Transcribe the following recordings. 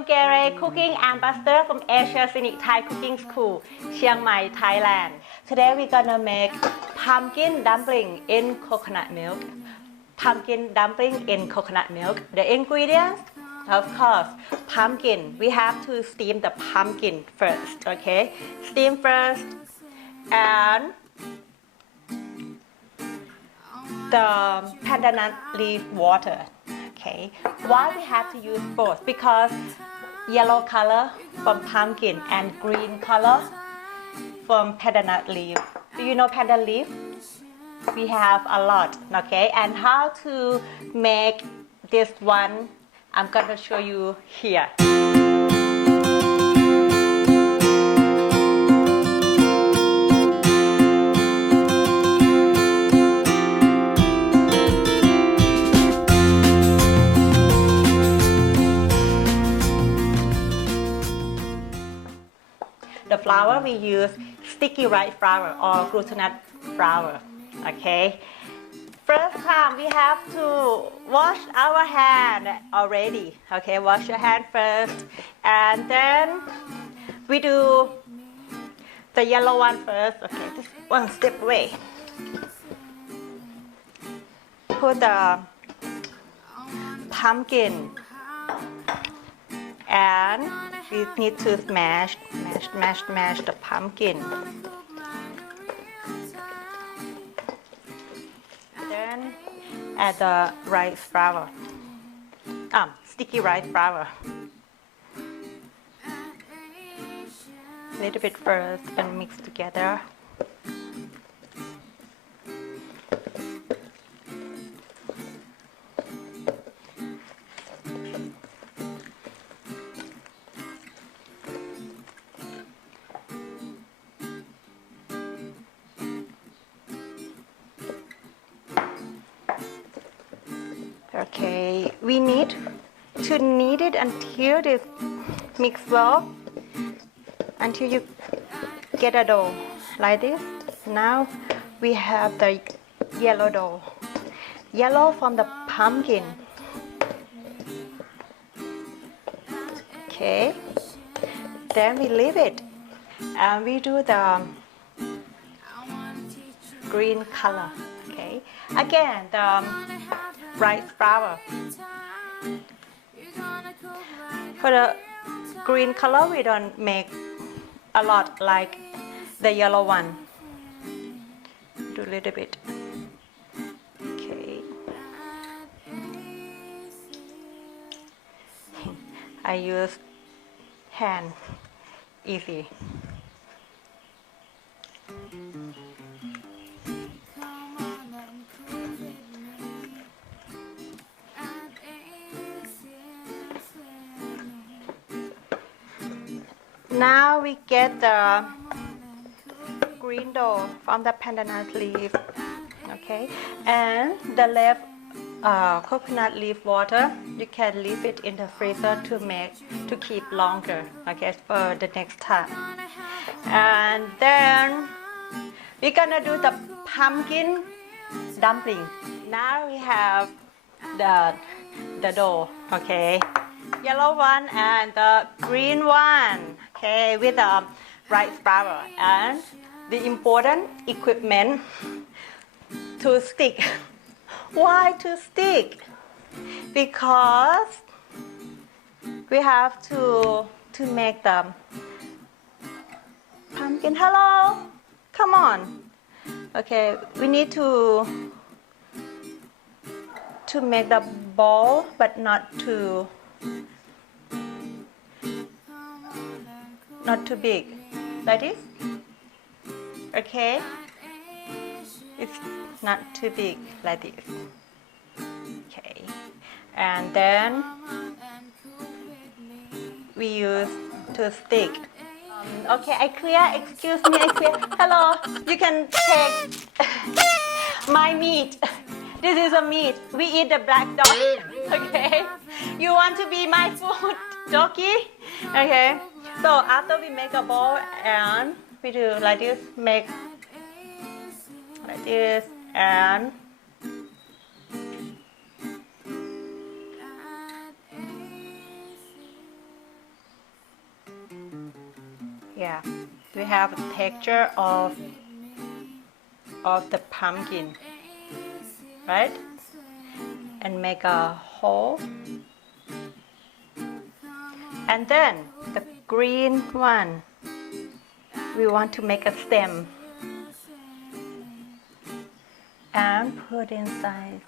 am Gere, cooking ambassador from Asia Scenic Thai Cooking School, Chiang Mai, Thailand. Today we're gonna make pumpkin dumpling in coconut milk. Pumpkin dumpling in coconut milk. The ingredients, of course, pumpkin. We have to steam the pumpkin first, okay? Steam first, and the pandanus leaf water. Okay, why we have to use both? Because yellow color from pumpkin and green color from pandanus leaf. Do you know pandan leaf? We have a lot, okay? And how to make this one, I'm gonna show you here. The flour we use sticky rice flour or glutinous flour, okay? First time we have to wash our hand already, okay? Wash your hand first, and then we do the yellow one first, okay? Just one step away. Put the pumpkin, and we need to smash the pumpkin. Then add the rice flour, sticky rice flour. A little bit first and mix together. Okay, we need to knead it until this mix well, until you get a dough like this. Now we have the yellow dough, yellow from the pumpkin. Okay, then we leave it and we do the green color. Okay, again the rice flour. For the green color, we don't make a lot like the yellow one. Do a little bit. Okay. I use hand, easy. Now we get the green dough from the pandanus leaf, okay, and the left coconut leaf water. You can leave it in the freezer to keep longer, okay, for the next time. And then we're gonna do the pumpkin dumpling. Now we have the dough, okay, yellow one and the green one. Okay, with the rice flour and the important equipment to stick. Why to stick? Because we have to make the pumpkin. Hello, come on. Okay, we need to make the ball, but not too big, like this. Okay, it's not too big, like this. Okay, and then we use to stick. Okay, I clear. Excuse me, I clear. Hello, you can take my meat. This is a meat. We eat the black dog. Okay, you want to be my food, doggy? Okay. So after we make a ball and we do like this, make like this and have a texture of the pumpkin, right? And make a hole. And then the green one, we want to make a stem and put inside.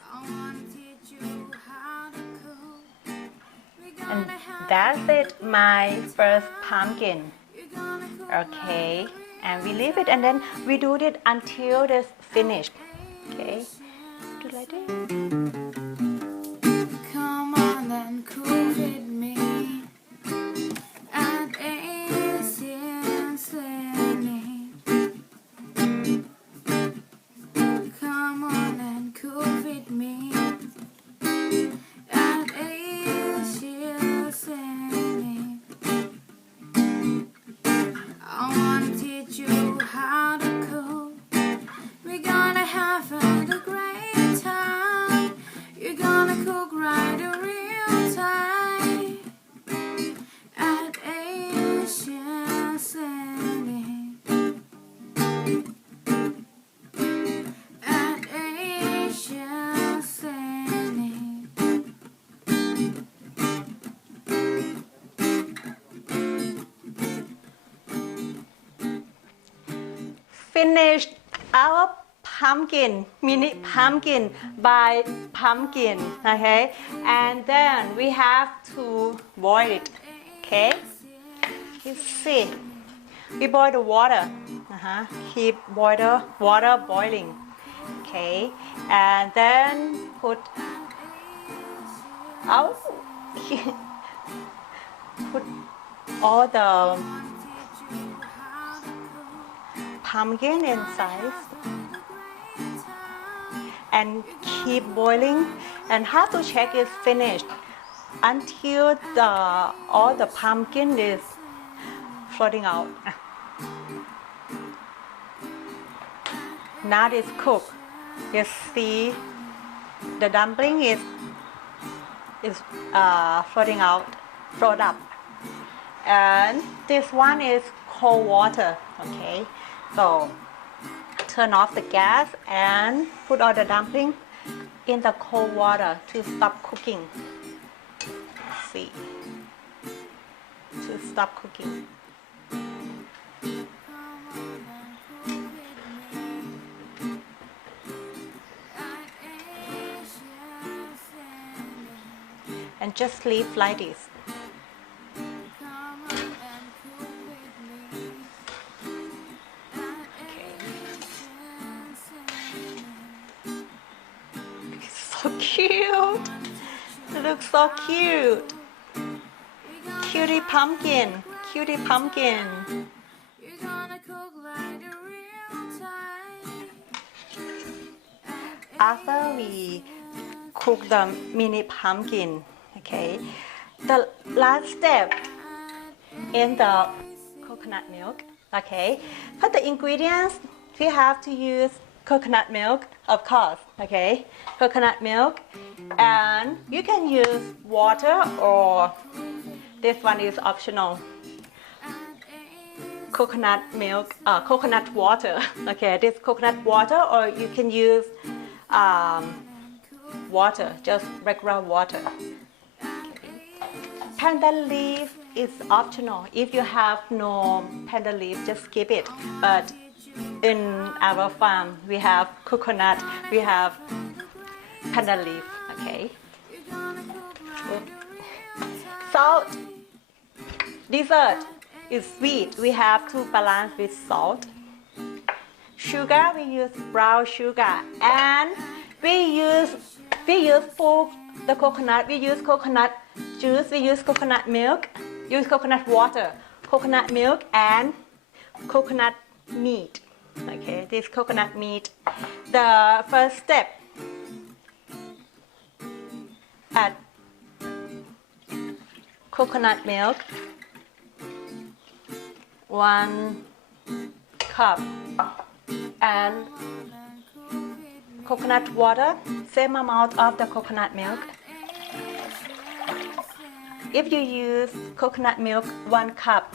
And that's it, my first pumpkin. Okay, and we leave it and then we do it until it's finished. Okay, do like this. Come on and cool with me at Asian Scenic. Come on and cool with me at Asian Scenic. I wanna teach you how to cook. We're gonna have a great time. You're gonna cook right a real time at Asian Scenic. At Asian Scenic. Finished our pumpkin, mini pumpkin by pumpkin, okay? And then we have to boil it, okay? You see, we boil the water, keep water boiling, okay? And then put out, put all the pumpkin inside and keep boiling and have to check it's finished until all the pumpkin is floating out. Now it's cooked. You see the dumpling is float up, and this one is cold water. Okay, so turn off the gas and put all the dumpling in the cold water to stop cooking. See, to stop cooking. And just leave like this. So cute. It looks so cute. Cutie pumpkin. Cutie pumpkin. After we cook the mini pumpkin, okay, the last step in the coconut milk, okay, for the ingredients we have to use coconut milk, of course, okay, coconut milk, and you can use water or this one is optional, coconut milk, coconut water, okay, this coconut water, or you can use water, just regular water. Pandan leaf is optional. If you have no pandan leaf, just skip it. But in our farm, we have coconut, we have pandan leaf. Okay. Salt. Dessert is sweet. We have to balance with salt. Sugar, we use brown sugar, and we use for the coconut. We use coconut juice. We use coconut milk. Use coconut water, coconut milk, and coconut meat. Okay, this coconut meat. The first step. Add coconut milk, 1 cup, and coconut water, same amount of the coconut milk. If you use coconut milk 1 cup,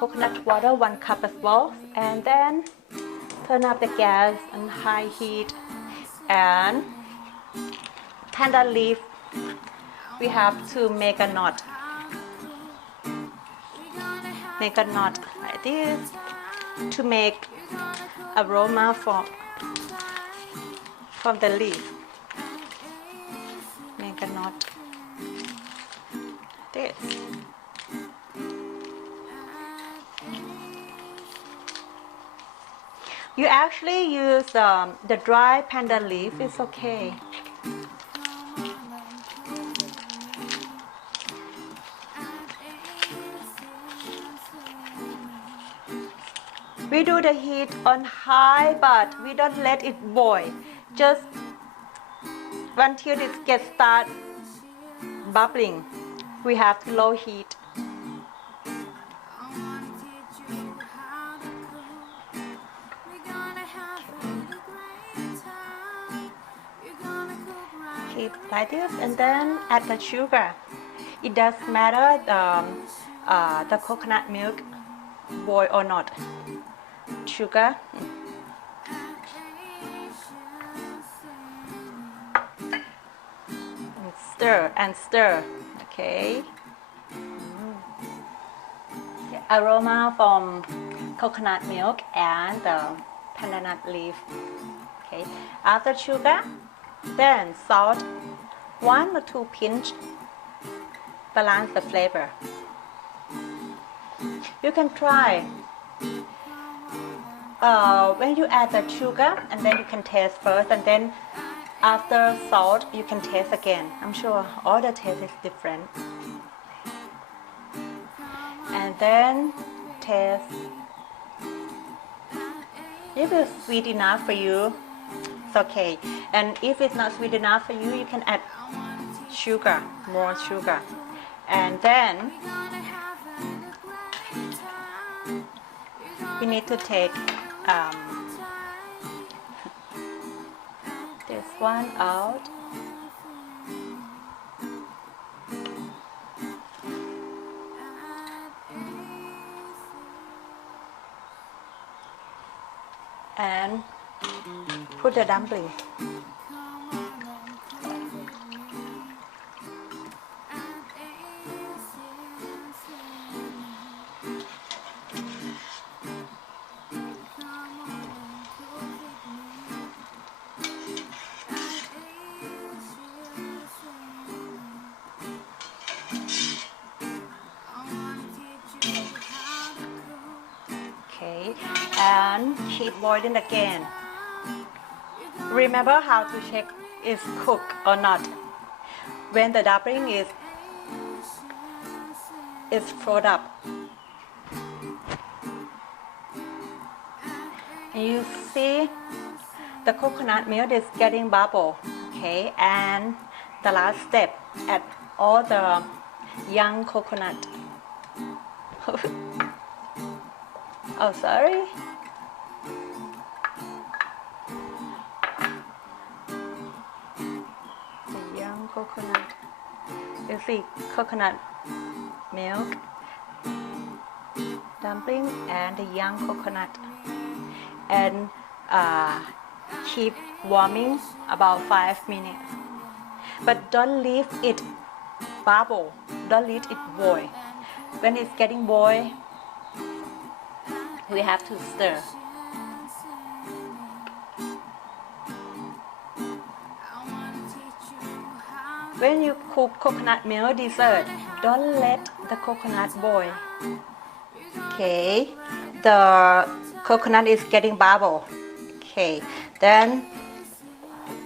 coconut water, 1 cup as well, and then turn up the gas on high heat. And pandan leaf, we have to make a knot. Make a knot like this to make aroma from the leaf. Make a knot like this. You actually use the dry pandan leaf, it's okay. We do the heat on high, but we don't let it boil. Just until it gets start bubbling, we have to low heat. Keep like this, and then add the sugar. It doesn't matter the coconut milk boil or not. Sugar. And stir and stir. Okay. The aroma from coconut milk and the pandanus leaf. Okay. After sugar, then salt, 1 or 2 pinch. Balance the flavor. You can try. When you add the sugar, and then you can taste first, and then after salt you can taste again. I'm sure all the taste is different. And then taste. If it's sweet enough for you, it's okay. And if it's not sweet enough for you, you can add sugar, more sugar. And then we need to take this one out. And put the dumpling. And keep boiling again. Remember how to check if cooked or not. When the dumpling is frozen up. You see the coconut milk is getting bubble. Okay, and the last step, add all the young coconut. Oh, sorry. The young coconut. You see, coconut milk, dumpling, and the young coconut. And keep warming about 5 minutes. But don't leave it bubble. Don't let it boil. When it's getting boiled, we have to stir. When you cook coconut milk dessert, don't let the coconut boil. Okay, the coconut is getting bubble. Okay, then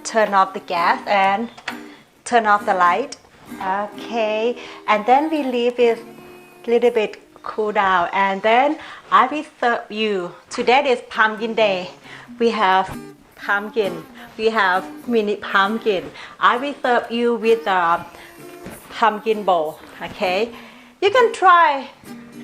turn off the gas and turn off the light. Okay, and then we leave it a little bit cool down, and then I will serve you. Today is pumpkin day. We have pumpkin. We have mini pumpkin. I will serve you with a pumpkin bowl. Okay, you can try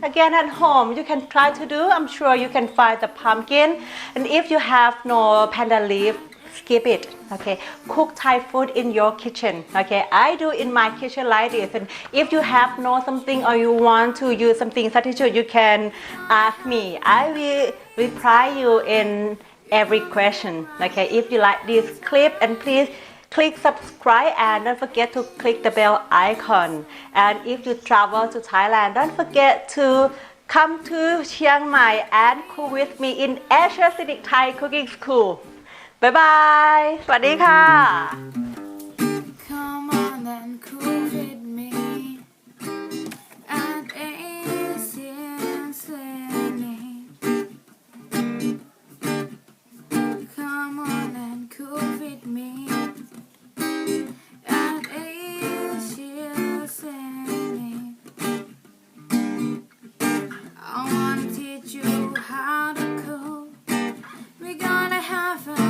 again at home. You can try to do. I'm sure you can find the pumpkin. And if you have no pandan leaf, skip it. Okay, cook Thai food in your kitchen. Okay, I do in my kitchen like this. And if you have know something or you want to use something substitute, you can ask me. I will reply you in every question. Okay, if you like this clip, and please click subscribe and don't forget to click the bell icon. And if you travel to Thailand, don't forget to come to Chiang Mai and cook with me in Asia Scenic Thai Cooking School. บ๊ายบาย สวัสดีค่ะ Come on and cook with me at Asian Scenic. Come on and cook with me at Asian Scenic. I wanna teach you how to cook. We're gonna have a